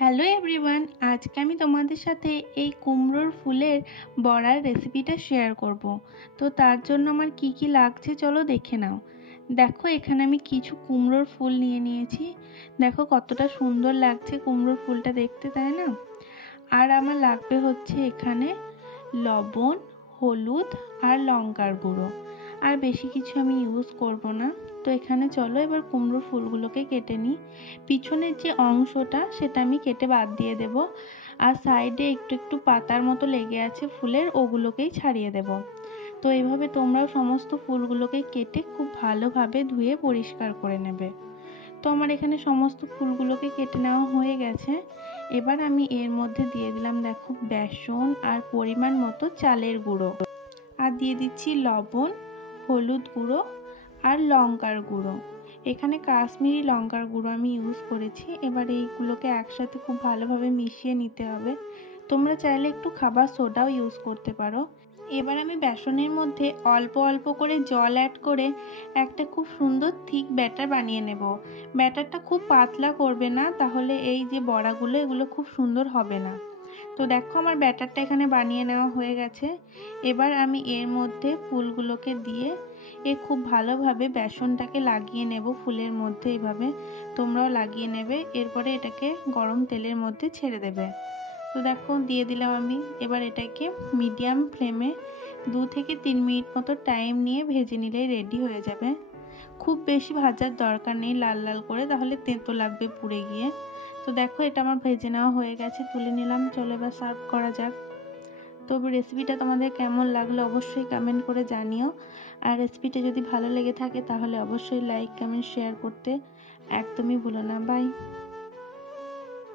Hello everyone, আজকে আমি তোমাদের সাথে এই কুমড়োর ফুলের বড়ার রেসিপিটা শেয়ার করব। তো তার জন্য আমার কি কি লাগছে চলো দেখে নাও। দেখো এখানে আমি কিছু কুমড়োর ফুল নিয়ে নিয়েছি। দেখো কতটা সুন্দর লাগছে কুমড়োর ফুলটা দেখতে, তাই না? আর আমার লাগবে হচ্ছে এখানে লবণ, হলুদ আর লঙ্কার গুঁড়ো। আর বেশি কিছু আমি ইউজ করব না। তো এখানে চলো এবার কুমড়োর ফুলগুলোকে কেটে নিই। পিছনের যে অংশটা সেটা আমি কেটে বাদ দিয়ে দেব, আর সাইডে একটু একটু পাতার মতো লেগে আছে ফুলের, ওগুলোকেই ছাড়িয়ে দেব। তো এইভাবে তোমরাও সমস্ত ফুলগুলোকে কেটে খুব ভালোভাবে ধুয়ে পরিষ্কার করে নেবে। তো আমার এখানে সমস্ত ফুলগুলোকে কেটে নেওয়া হয়ে গেছে। এবার আমি এর মধ্যে দিয়ে দিলাম দেখো বেসন আর পরিমাণ মতো চালের গুঁড়ো, আর দিয়ে দিচ্ছি লবণ, হলুদ গুঁড়ো আর লঙ্কার গুঁড়ো। এখানে কাশ্মীরি লঙ্কার গুঁড়ো আমি ইউজ করেছি। এবার এইগুলোকে একসাথে খুব ভালোভাবে মিশিয়ে নিতে হবে। তোমরা চাইলে একটু খাবার সোডাও ইউজ করতে পারো। এবার আমি বেসনের মধ্যে অল্প অল্প করে জল অ্যাড করে একটা খুব সুন্দর থিক ব্যাটার বানিয়ে নেব। ব্যাটারটা খুব পাতলা করবে না, তাহলে এই যে বড়াগুলো এগুলো খুব সুন্দর হবে না। তো দেখো আমার ব্যাটারটা এখানে বানিয়ে নেওয়া হয়ে গেছে। এবার আমি এর মধ্যে ফুলগুলোকে দিয়ে খুব ভালোভাবে বেসনটাকে লাগিয়ে নেব ফুলের মধ্যে, এইভাবে তোমরাও লাগিয়ে নেবে। এরপরে এটাকে গরম তেলের মধ্যে ছেড়ে দেবে। তো দেখো দিয়ে দিলাম আমি। এবার এটাকে মিডিয়াম ফ্লেমে 2 থেকে 3 মিনিট মতো টাইম নিয়ে ভেজে নিলেই রেডি হয়ে যাবে। খুব বেশি ভাজার দরকার নেই লাল লাল করে, তাহলে তেঁতো লাগবে পুড়ে গিয়ে। তো দেখো এটা আমার ভেজে নেওয়া হয়ে গেছে, তুলে নিলাম। চলো এবার সার্ভ করা যাক। তো রেসিপিটা তোমাদের কেমন লাগলো অবশ্যই কমেন্ট করে জানিও। আর রেসিপিটা যদি ভালো লেগে থাকে তাহলে অবশ্যই লাইক, কমেন্ট, শেয়ার করতে একদমই ভুলো না। বাই।